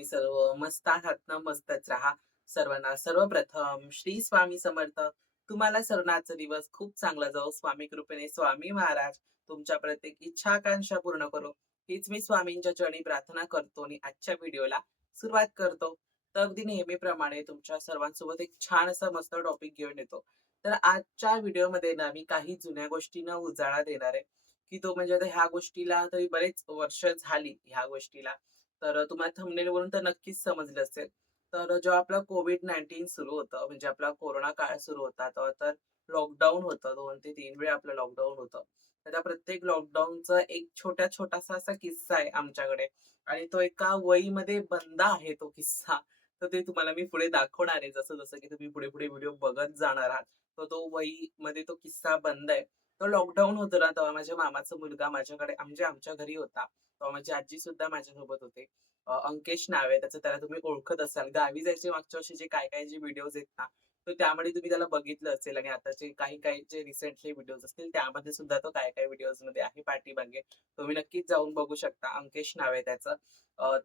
कसे तुम्ही सर्व? मस्त आहात ना? मस्तच राहा. सर्वांना सर्वप्रथम श्री स्वामी समर्थ. तुम्हाला सर्वांचा दिवस खूप चांगला जाऊ स्वामी कृपेने स्वामी महाराज तुमच्या प्रत्येक इच्छा आकांक्षा पूर्ण करू हीच मी स्वामींच्या चरणी प्रार्थना करतो आणि आजच्या व्हिडिओला सुरुवात करतो. तर अगदी नेहमीप्रमाणे तुमच्या सर्वांसोबत एक छान असा मस्त टॉपिक घेऊन येतो. तर आजच्या व्हिडिओमध्ये ना मी काही जुन्या गोष्टींना उजाळा देणार आहे, की तो म्हणजे आता ह्या गोष्टीला तरी बरेच वर्ष झाली ह्या गोष्टीला. तर तुम्हाला थंबनेलवरून तर नक्कीच समजलं असेल. तर जेव्हा आपलं कोव्हिड-19 सुरू होतं, म्हणजे आपला कोरोना काळ सुरू होता, तेव्हा तर लॉकडाऊन होतं. दोन ते तीन वेळ आपलं लॉकडाऊन होतं. तर त्या प्रत्येक लॉकडाऊनचा एक छोटा छोटासा असा किस्सा आहे आमच्याकडे आणि तो एका वहीमध्ये बंद आहे तो किस्सा. तर ते तुम्हाला मी पुढे दाखवणार आहे. जसं-जसं की तुम्ही पुढे-पुढे व्हिडिओ बघत जाणार आहात. तर तो वहीमध्ये तो किस्सा बंद आहे. तो लॉकडाऊन होतं ना, तेव्हा माझ्या मामाचा मुलगा माझ्याकडे म्हणजे आमच्या घरी होता. तेव्हा माझी आजी सुद्धा माझ्यासोबत होते. अंकेश नाव आहे त्याचं. त्याला तुम्ही ओळखत असाल. गावी जायचे मागच्या वर्षी जे काय-काय जे व्हिडिओज आहेत ना, तर त्यामध्ये तुम्ही त्याला बघितलं असेल आणि आताचे काही-काही जे रिसेंटली व्हिडिओज असतील त्यामध्ये सुद्धा तो काय-काय व्हिडिओजमध्ये आहे पाठीमागे. तुम्ही नक्कीच जाऊन बघू शकता. अंकेश नाव आहे त्याचं.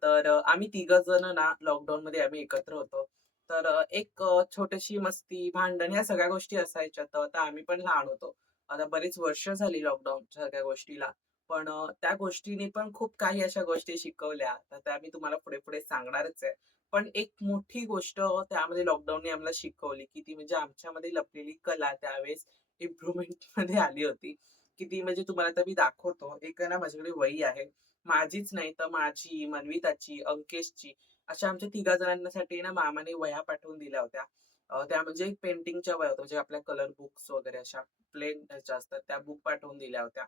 तर आम्ही तिघं जण ना लॉकडाऊन मध्ये आम्ही एकत्र होतो. तर एक छोटीशी मस्ती, भांडण ह्या सगळ्या गोष्टी असायच्या. तर आम्ही पण लहान होतो. आता बरीच वर्ष झाली लॉकडाऊन सगळ्या गोष्टीला. पण त्या गोष्टीने पण खूप काही अशा गोष्टी शिकवल्या. तर त्या मी तुम्हाला पुढे-पुढे सांगणारच आहे. पण एक मोठी गोष्ट त्यामध्ये लॉकडाऊनने आम्हाला शिकवली, की ती म्हणजे आमच्यामध्ये लपलेली कला त्यावेळेस इम्प्रूव्हमेंटमध्ये आली होती. की ती म्हणजे तुम्हाला आता मी दाखवतो. एक ना माझ्याकडे वही आहे. माझीच नाही तर माझी, मनविताची, अंकेशची अशा आमच्या तिघा जणांसाठी ना मामाने वह्या पाठवून दिल्या होत्या. त्या म्हणजे पेंटिंगच्या वया होत्या. म्हणजे आपल्या कलर बुक्स वगैरे अशा प्लेन ह्याच्या असतात त्या बुक पाठवून दिल्या होत्या.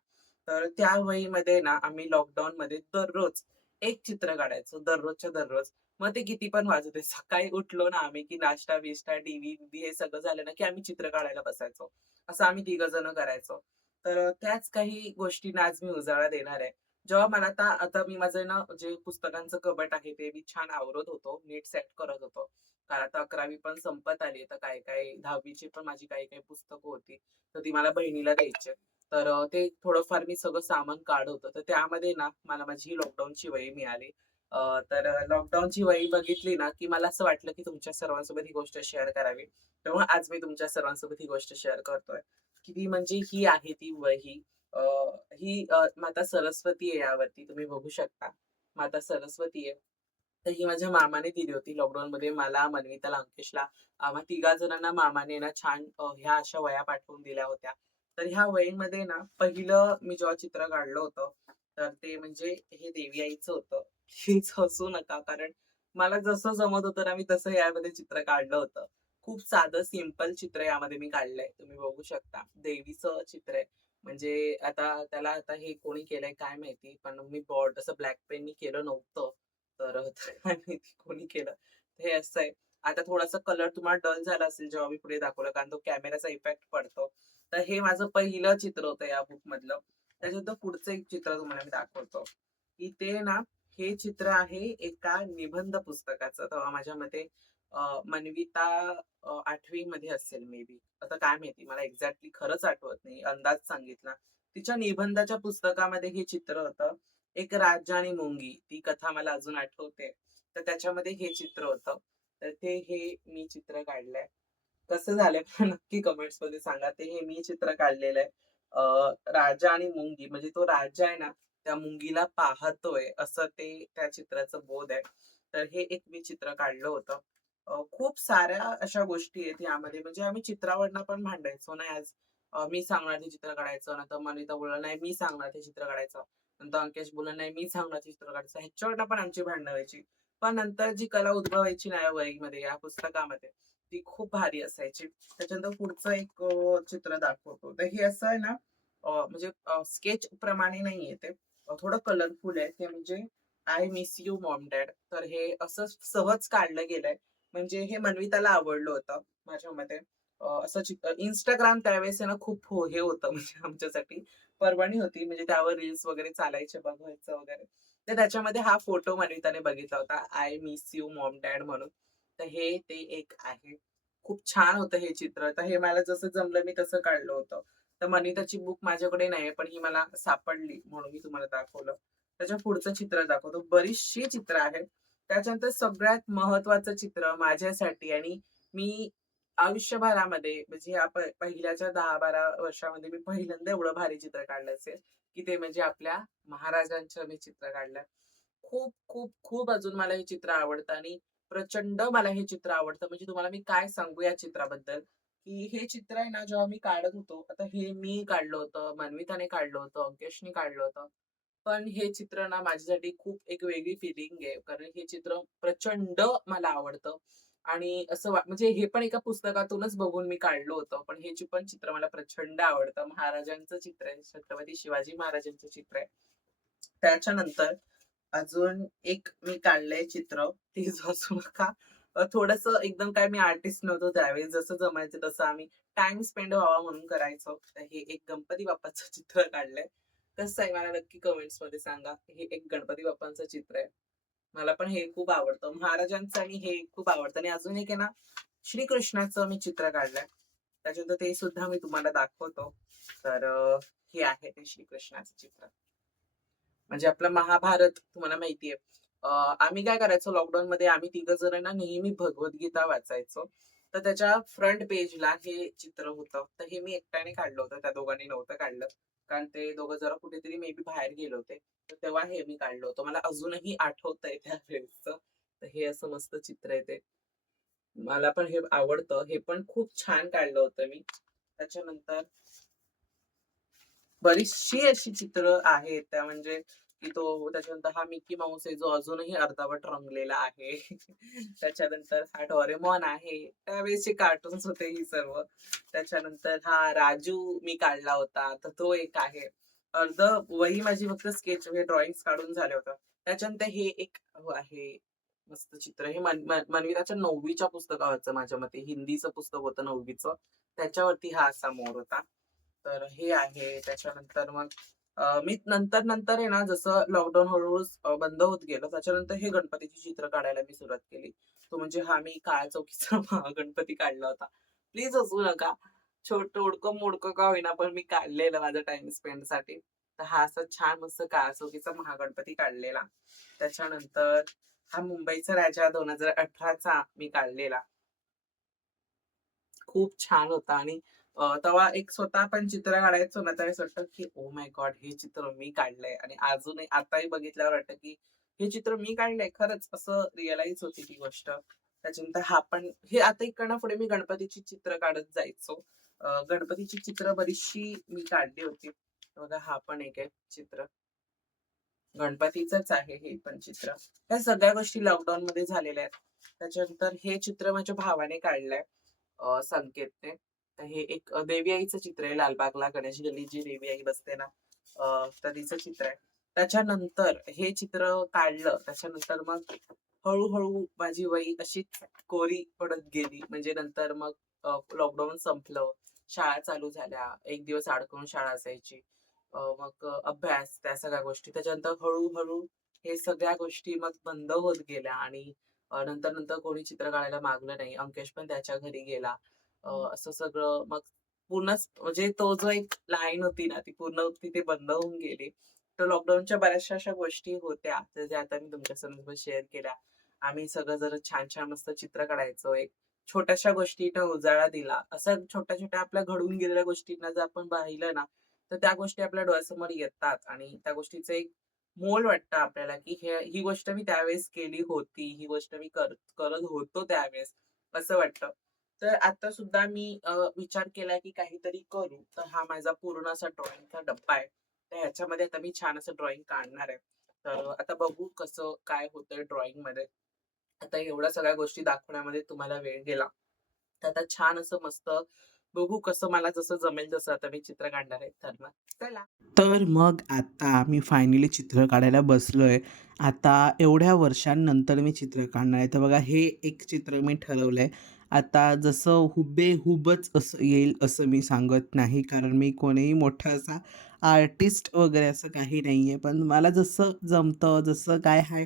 तर त्या वहीमध्ये ना आम्ही लॉकडाऊन मध्ये दररोज एक चित्र काढायचो. दररोजच्या दररोज. मग ते किती पण वाजत होते सकाळी उठलो ना आम्ही, की नाश्ता विष्टा टीव्ही हे सगळं झालं ना, की आम्ही चित्र काढायला बसायचो. असं आम्ही तिघं जण करायचो. तर त्याच काही गोष्टींना आज मी उजाळा देणार आहे. जेव्हा मला आता आता मी माझं ना जे पुस्तकांचं कबट आहे ते मी छान आवरत होतो. नीट सेट करत होतो. कारण आता 11वी पण संपत आली. तर काही-काही 10वीची पण माझी काही-काही पुस्तकं होती. तर ती मला बहिणीला द्यायची तर ते थोडंफार मी सगळं सामान काढत तर त्यामध्ये ना मला माझी लॉकडाऊनची वही मिळाली. तर लॉकडाऊनची वही बघितली ना, की मला असं वाटलं, की तुमच्या सर्वांसोबत ही गोष्ट शेअर करावी. तेव्हा आज मी तुमच्या सर्वांसोबत ही गोष्ट शेअर करतोय. की ती म्हणजे ही आहे ती वही. अ, ही माता सरस्वती आहे यावरती तुम्ही बघू शकता. माता सरस्वती आहे. तर ही माझ्या मामाने दिली होती लॉकडाऊन मध्ये मला, मनविताला, अंकेशला. आम्हा तिघा जणांना मामाने ना छान ह्या अशा वया पाठवून दिल्या होत्या. तर ह्या वयीमध्ये ना पहिलं मी जेव्हा चित्र काढलं होतं, तर ते म्हणजे हे देवी आईचं होतं. प्लीज हसू नका कारण मला जसं जमत होतं ना, मी तसं यामध्ये चित्र काढलं होतं. खूप साधं सिंपल चित्र यामध्ये मी काढलंय. तुम्ही बघू शकता. देवीचं चित्र आहे. म्हणजे आता त्याला आता हे कोणी केलंय काय माहिती. पण मी बॉर्ड असं ब्लॅक पेननी केलं नव्हतं. तर काय माहिती कोणी केलं. हे असं आहे. आता थोडासा कलर तुम्हाला डल झाला असेल जेव्हा मी पुढे दाखवलं कारण तो कॅमेराचा इफेक्ट पडतो. तर हे माझं पहिलं चित्र होतं या बुक मधलं त्याच्यानंतर पुढचं एक चित्र तुम्हाला मी दाखवतो. की ते ना हे चित्र आहे एका निबंध पुस्तकाचं. तेव्हा माझ्या मते मनविता आठवी मध्ये असेल मे बी. आता काय माहिती मला एक्झॅक्टली खरंच आठवत नाही. अंदाज सांगितला. तिच्या निबंधाच्या पुस्तकामध्ये हे चित्र होतं. एक राजा आणि मुंगी ती कथा मला अजून आठवते. तर त्याच्यामध्ये हे चित्र होतं. तर ते हे मी चित्र काढलंय. कसं झालंय नक्की नक्की कमेंट्समध्ये सांगा. ते हे मी चित्र काढलेलं आहे. राजा आणि मुंगी म्हणजे तो राजा आहे ना, त्या मुंगीला पाहतोय असं ते त्या चित्राचं बोध आहे. तर हे एक मी चित्र काढलं होतं. खूप साऱ्या अशा गोष्टी आहेत यामध्ये म्हणजे आम्ही चित्रावरनं पण भांडायचो. नाही आज मी सांगणार ते चित्र काढायचं. नंतर मनिता बोलला, "नाही मी सांगणार ते चित्र काढायचं." नंतर अंकेश बोलला, "नाही मी सांगणार चित्र काढायचं." ह्याच्यावर पण आमची भांडणं व्हायची. पण नंतर जी कला उद्भवायची ना या या पुस्तकामध्ये, ती खूप भारी असायची. त्याच्यानंतर पुढचं एक चित्र दाखवतो. तर हे असं आहे ना म्हणजे स्केच प्रमाणे नाहीये ते. थोडं कलरफुल आहे. ते म्हणजे I miss you mom dad. तर हे असं सहज काढलं गेलंय. म्हणजे हे मनविताला आवडलं होतं माझ्या मते. असं चित्र इंस्टाग्राम त्यावेळेस ना खूप हो हे होतं म्हणजे आमच्यासाठी पर्वणी होती. म्हणजे त्यावर रील्स वगैरे चालायचे बघायचं वगैरे. तर त्याच्यामध्ये हा फोटो मनिताने बघितला होता. I miss you mom dad म्हणून. तर हे ते एक आहे. खूप छान होतं हे चित्र. तर हे मला जसं जमलं मी तसं काढलं होतं. तर मनिताची बुक माझ्याकडे नाहीये, पण ही मला सापडली म्हणून मी तुम्हाला दाखवलं. त्याच्या पुढचं चित्र दाखवतो. बरीचशी चित्र आहेत. त्याच्यानंतर सगळ्यात महत्वाचं चित्र माझ्यासाठी आणि मी आयुष्यभरामध्ये म्हणजे या प पहिल्याच्या दहा बारा वर्षामध्ये मी पहिल्यांदा एवढं भारी चित्र काढलं असेल, की ते म्हणजे आपल्या महाराजांचं मी चित्र काढलं खूप, खूप, खूप अजून मला हे चित्र आवडतं आणि प्रचंड मला हे चित्र आवडतं. म्हणजे तुम्हाला मी काय सांगू या चित्राबद्दल, की हे चित्र आहे ना जेव्हा मी काढत होतो, आता हे मी काढलं होतं, मनविताने काढलं होतं, अंकेशने काढलं होतं. पण हे चित्र ना माझ्यासाठी खूप एक वेगळी फिलिंग आहे. कारण हे चित्र प्रचंड मला आवडतं आणि असं वा म्हणजे हे पण एका पुस्तकातूनच बघून मी काढलं होतं. पण हे पण चित्र मला प्रचंड आवडतं. महाराजांचं चित्र आहे, छत्रपती शिवाजी महाराजांचं चित्र आहे. त्याच्यानंतर अजून एक मी काढलंय चित्र, प्लीज असू नका. थोडस एकदम काय मी आर्टिस्ट नव्हतो त्यावेळेस, जसं जमायचं तसं आम्ही टाइम स्पेंड व्हावा म्हणून करायचो. तर हे एक गणपती बाप्पाचं चित्र काढलंय. कसं आहे मला नक्की कमेंट्समध्ये सांगा. हे एक गणपती बाप्पांचं चित्र आहे. मला पण हे खूप आवडतं. महाराजांचं आणि हे खूप आवडतं आणि अजून एक आहे ना, श्रीकृष्णाचं मी चित्र काढलंय. त्याच्यानंतर ते सुद्धा मी तुम्हाला दाखवतो. तर हे आहे ते श्रीकृष्णाचं चित्र. म्हणजे आपलं महाभारत तुम्हाला माहितीये आम्ही काय करायचो लॉकडाऊन मध्ये आम्ही तिघं जण ना नेहमी भगवद्गीता वाचायचो. तर त्याच्या फ्रंट पेजला हे चित्र होतं. तर हे मी एकट्याने काढलं होतं. त्या दोघांनी नव्हतं काढलं. कारण ते दोघं जरा कुठेतरी मे बी बाहेर गेले होते. तर तेव्हा हे मी काढलं होतं. मला अजूनही आठवतंय त्यावेळेसचं. तर हे असं मस्त चित्र आहे ते. मला पण हे आवडतं. हे पण खूप छान काढलं होतं मी. त्याच्यानंतर बरीचशी अशी चित्र आहेत. त्या म्हणजे की तो त्याच्यानंतर हा मिकी माऊस आहे जो अजूनही अर्धावट रंगलेला आहे. त्याच्यानंतर हा डॉरेमॉन आहे. त्यावेळेसचे कार्टून्स होते ही सर्व. त्याच्यानंतर हा राजू मी काढला होता. तर तो एक आहे. अर्ध वही माझी फक्त स्केच म्हणजे ड्रॉइंग काढून झाले होतं. त्याच्यानंतर हे एक आहे मस्त चित्र. हे मन नववीच्या मनविताच्या 9वीच्या पुस्तकावरचं माझ्या मते. हिंदीचं पुस्तक होतं नववीचं त्याच्यावरती हा असा मोर होता. तर हे आहे. त्याच्यानंतर मग मी नंतर-नंतर आहे ना जसं लॉकडाऊन हळूहळू बंद होत गेलं. त्याच्यानंतर हे गणपतीची चित्र काढायला मी सुरुवात केली. तो म्हणजे हा मी काळ्या चौकीचा गणपती काढला होता. प्लीज असू नका. छोटं उडकं मोडकं का होईना पण मी काढलेलं माझं स्पेंडसाठी तर हा असा छान मस्त काळ्या चौकीचा महागणपती काढलेला. त्याच्यानंतर हा मुंबईचा राजा 2018चा मी काढलेला. खूप छान होता आणि तेव्हा एक स्वतः आपण चित्र काढायचो ना, त्यावेळेस वाटतं की ओ माय गॉड! हे चित्र मी काढलंय आणि अजूनही आताही बघितल्यावर वाटतं की हे चित्र मी काढलंय खरंच असं रिअलाईज होती ती गोष्ट. त्याच्यानंतर हा पण हे आता इकडनं पुढे मी गणपतीची चित्र काढत जायचो. गणपतीची चित्र बरीचशी मी काढली होती. बघा हा पण एक आहे चित्र. गणपतीचंच आहे हे पण चित्र. ह्या सगळ्या गोष्टी लॉकडाऊन मध्ये झालेल्या आहेत. त्याच्यानंतर हे चित्र माझ्या भावाने काढलंय संकेतने. तर हे एक देवी आईचं चित्र आहे लालबागला गणेश गल्ली जी देवी आई बसते ना, तर तिचं चित्र आहे. त्याच्यानंतर हे चित्र काढलं. त्याच्यानंतर मग हळूहळू माझी वही अशी कोरी पडत गेली. म्हणजे नंतर मग लॉकडाऊन संपलं. शाळा चालू झाल्या. एक दिवस अडकून शाळा असायची. मग अभ्यास त्या सगळ्या गोष्टी. त्याच्यानंतर हळूहळू हे सगळ्या गोष्टी मग बंद होत गेल्या आणि नंतर-नंतर कोणी चित्र काढायला मागलं नाही. अंकेश पण त्याच्या घरी गेला. असं सगळं मग पूर्णच म्हणजे तो जो एक लाईन होती ना, ती पूर्ण तिथे बंद होऊन गेली. तर लॉकडाऊनच्या बऱ्याचशा अशा गोष्टी होत्या, त्या आता मी तुमच्यासोबत शेअर केल्या. आम्ही सगळं जरा छान-छान मस्त चित्र काढायचो. एक छोट्याशा गोष्टीनं उजाळा दिला. असं छोट्या-छोट्या आपल्या घडून गेलेल्या गोष्टींना जर आपण पाहिलं ना, तर त्या गोष्टी आपल्या डोळ्यासमोर येतात आणि त्या गोष्टीचं एक मोल वाटतं आपल्याला, की हे ही गोष्ट मी त्यावेळेस केली होती. ही गोष्ट मी कर करत होतो त्यावेळेस, असं वाटतं. तर आता सुद्धा मी विचार केलाय की काहीतरी करू. तर हा माझा पूर्ण असा ड्रॉइंगचा डब्बा आहे. तर ह्याच्यामध्ये आता मी छान असं ड्रॉइंग काढणार आहे. तर आता बघू कसं काय होतंय ड्रॉइंगमध्ये. आता एवढ्या सगळ्या गोष्टी दाखवण्यामध्ये तुम्हाला वेळ गेला. तर आता छान असं मस्त बघू कसं मला जसं जमेल तसं आता मी चित्र काढणार आहे. तर मग चला. तर मग आता मी फायनली चित्र काढायला बसलोय. आता एवढ्या वर्षांनंतर मी चित्र काढणार आहे. तर बघा हे एक चित्र मी ठरवलंय. आता जसं हुबेहूबच असं येईल असं मी सांगत नाही. कारण मी कोणीही मोठा असा आर्टिस्ट वगैरे असं काही नाही आहे पण मला जसं जमतं, जसं काय आहे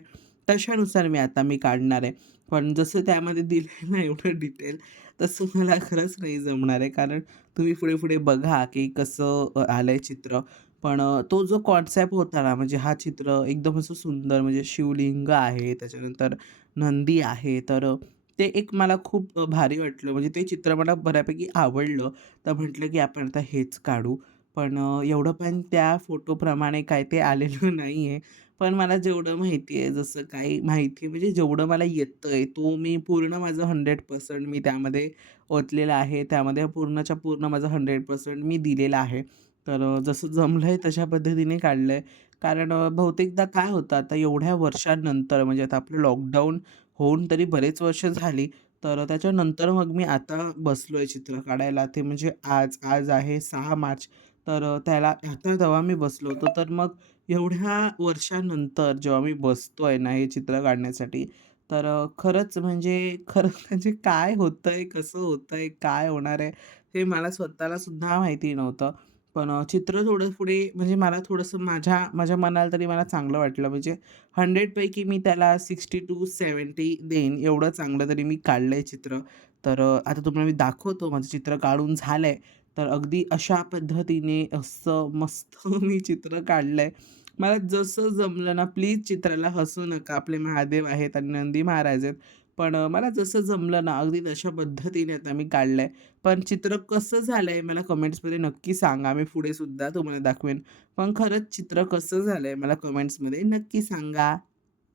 तशानुसार मी आता मी काढणार आहे. पण जसं त्यामध्ये दिलंय ना एवढं डिटेल, तसं मला खरंच नाही जमणार आहे. कारण तुम्ही पुढे-पुढे बघा, की कसं आलं आहे चित्र. पण तो जो कॉन्सेप्ट होता ना, म्हणजे हा चित्र एकदम असं सुंदर म्हणजे शिवलिंग आहे, त्याच्यानंतर नंदी आहे. तर ते एक मला खूप भारी वाटलं. म्हणजे ते चित्र मला बऱ्यापैकी आवडलं. तर म्हटलं, की आपण आता हेच काढू. पण एवढं पण त्या फोटोप्रमाणे काय ते आलेलं नाही आहे पण मला जेवढं माहिती आहे, जसं काही माहिती म्हणजे जेवढं मला येतं आहे तो मी पूर्ण माझं 100% मी त्यामध्ये ओतलेलं आहे. त्यामध्ये पूर्णच्या पूर्ण माझं 100% मी दिलेलं आहे. तर जसं जमलं आहे तशा पद्धतीने काढलं आहे कारण बहुतेकदा काय होतं आता एवढ्या वर्षांनंतर म्हणजे आता आपलं लॉकडाऊन होऊन तरी बरेच वर्ष झाली. तर त्याच्यानंतर मग मी आता बसलो आहे चित्र काढायला. ते म्हणजे आज, आज आहे सहा मार्च. तर त्याला आता तेव्हा मी बसलो होतो. तर मग एवढ्या वर्षानंतर जेव्हा मी बसतो आहे ना, हे चित्र काढण्यासाठी, तर खरंच म्हणजे खरं म्हणजे काय होतं आहे कसं होतं आहे काय होणार आहे, हे मला स्वतःला सुद्धा माहिती नव्हतं. पण चित्र थोडं पुढे म्हणजे मला थोडंसं माझ्या माझ्या मनाला तरी मला चांगलं वाटलं. म्हणजे हंड्रेडपैकी मी त्याला 60 टू 70 देईन, एवढं चांगलं तरी मी काढलंय चित्र. तर आता तुम्हाला मी दाखवतो माझं चित्र काढून झालंय. तर अगदी अशा पद्धतीने असं मस्त मी चित्र काढलंय. मला जसं जमलं ना, प्लीज चित्राला हसू नका. आपले महादेव आहेत आणि नंदी महाराज आहेत. पण मला जसं जमलं ना, अगदी तशा पद्धतीने आता मी काढलंय. पण चित्र कसं झालंय मला कमेंट्समध्ये नक्की सांगा. मी पुढे सुद्धा तुम्हाला दाखवेन. पण खरंच चित्र कसं झालंय मला कमेंट्समध्ये नक्की सांगा.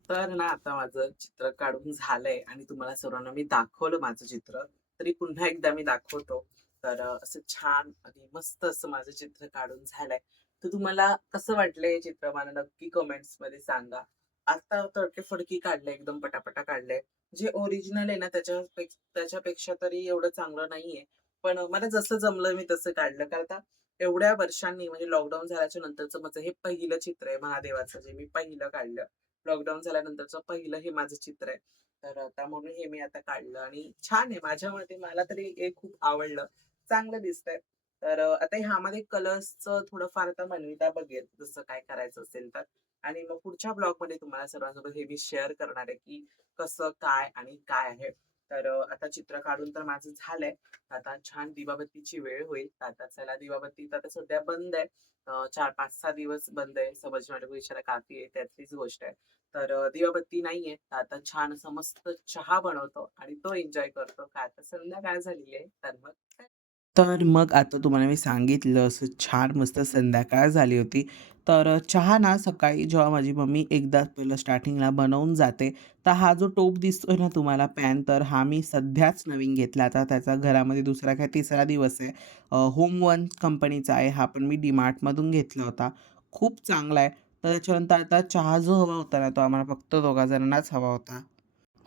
तर ना आता माझं चित्र काढून झालंय आणि तुम्हाला सर्वांना मी दाखवलं माझं चित्र. तरी पुन्हा एकदा मी दाखवतो. तर असं छान आणि मस्त असं माझं चित्र काढून झालंय. तर तुम्हाला कसं वाटलंय चित्र मला नक्की कमेंट्समध्ये सांगा. आता तडके-फडकी काढलंय, एकदम पटापटा काढलंय. जे ओरिजिनल आहे ना त्याच्या त्याच्यापेक्षा तरी एवढं चांगलं नाहीये. पण मला जसं जमलं मी तसं काढलं. कारण आता एवढ्या वर्षांनी म्हणजे लॉकडाऊन झाल्याच्या नंतरचं माझं हे पहिलं चित्र आहे महादेवाचं जे मी पहिलं काढलं. लॉकडाऊन झाल्यानंतरचं पहिलं हे माझं चित्र आहे. तर आता त्यामुळे हे मी आता काढलं आणि छान आहे माझ्या मते मला तरी हे खूप आवडलं. चांगलं दिसतंय. तर आता ह्यामध्ये कलर्सचं थोडंफार आता मनविता बघेल, जसं काय करायचं असेल तर. आणि मग पुढच्या ब्लॉगमध्ये तुम्हाला सर्वांसोबत हे मी शेअर करणार आहे, की कसं, काय आणि काय आहे. तर आता चित्र काढून तर माझं झालंय. आता छान दिवाबत्तीची वेळ होईल. आता चला दिवाबत्ती तर आता सध्या बंद आहे. चार पाच सहा दिवस बंद आहे. समज को इशारा काफी आहे त्यातलीच गोष्ट आहे. तर दिवाबत्ती नाहीये. तर आता छान समस्त मस्त चहा बनवतो आणि तो एन्जॉय करतो. काय आता संध्याकाळ झालेली आहे. तर मग तर मग आता तुम्हाला मी सांगितलं असं छान मस्त संध्याकाळ झाली होती. तर चहा ना सकाळी जेव्हा माझी मम्मी एकदा पहिलं स्टार्टिंगला बनवून जाते, तर हा जो टोप दिसतोय ना तुम्हाला पॅन, तर हा मी सध्याच नवीन घेतला. आता त्याचा घरामध्ये दुसरा काय तिसरा दिवस आहे. होम वन कंपनीचा आहे. हा पण मी डीमार्टमधून घेतला होता. खूप चांगला आहे. तर त्याच्यानंतर आता चहा जो हवा होता ना, तो आम्हाला फक्त दोघा जणांनाच हवा होता.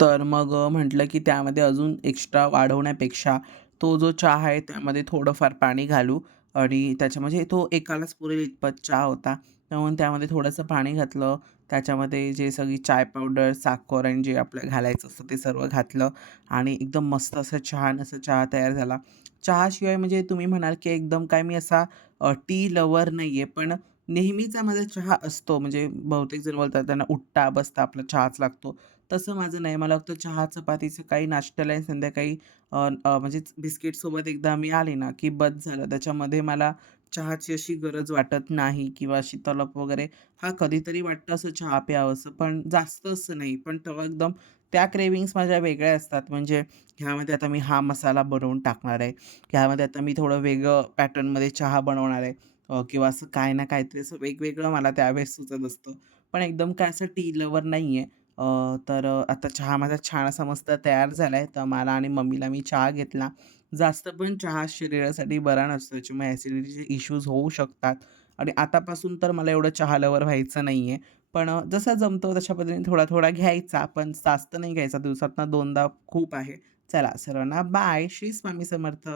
तर मग म्हटलं की त्यामध्ये अजून एक्स्ट्रा वाढवण्यापेक्षा तो जो चहा आहे त्यामध्ये थोडंफार पाणी घालू आणि त्याच्या म्हणजे तो एकालाच पुरेल इतपत चहा होता. म्हणून त्यामध्ये थोडंसं पाणी घातलं. त्याच्यामध्ये जे सगळी चाय पावडर, साखर आणि जे आपलं घालायचं असतं ते सर्व घातलं आणि एकदम मस्त असं छान असं चहा तयार झाला. चहाशिवाय म्हणजे तुम्ही म्हणाल की एकदम काय मी असा टी लवर नाही आहे पण नेहमीचा माझा चहा असतो. म्हणजे बहुतेक जर बोलतात त्यांना उठता, बसता आपला चहाच लागतो. तसं माझं नाही. मला फक्त चहा, चपातीचं काही नाश्त्याला आणि संध्याकाळी म्हणजेच म्हणजे बिस्किटसोबत एकदा मी आले ना, की बस झालं. त्याच्यामध्ये मला चहाची अशी गरज वाटत नाही किंवा अशी तलप वगैरे हा कधीतरी वाटतं असं चहा प्यावंसं, पण जास्त असं नाही. पण तेव्हा एकदम त्या क्रेविंग्स माझ्या वेगळ्या असतात. म्हणजे ह्यामध्ये आता मी हा मसाला बनवून टाकणार आहे. ह्यामध्ये आता मी थोडं वेगळं पॅटर्नमध्ये चहा बनवणार आहे किंवा असं काय ना काहीतरी असं वेगवेगळं मला त्यावेळेस सुचत असतं. पण एकदम काय असं टी लवर नाही आहे तर आता चहा माझा छान असा मस्त तयार आहे तर मला आणि मम्मीला मी चहा घेतला. जास्त पण चहा शरीरासाठी बरा नसतो. त्याच्यामुळे ॲसिडिटीचे इश्यूज होऊ शकतात आणि आतापासून तर मला एवढं चहा लवर व्हायचं नाही आहे पण जसा जमतो तशा पद्धतीने थोडा-थोडा घ्यायचा, पण जास्त नाही घ्यायचा. दिवसातनं दोनदा खूप आहे. चला सर्वांना बाय. श्री स्वामी समर्थ.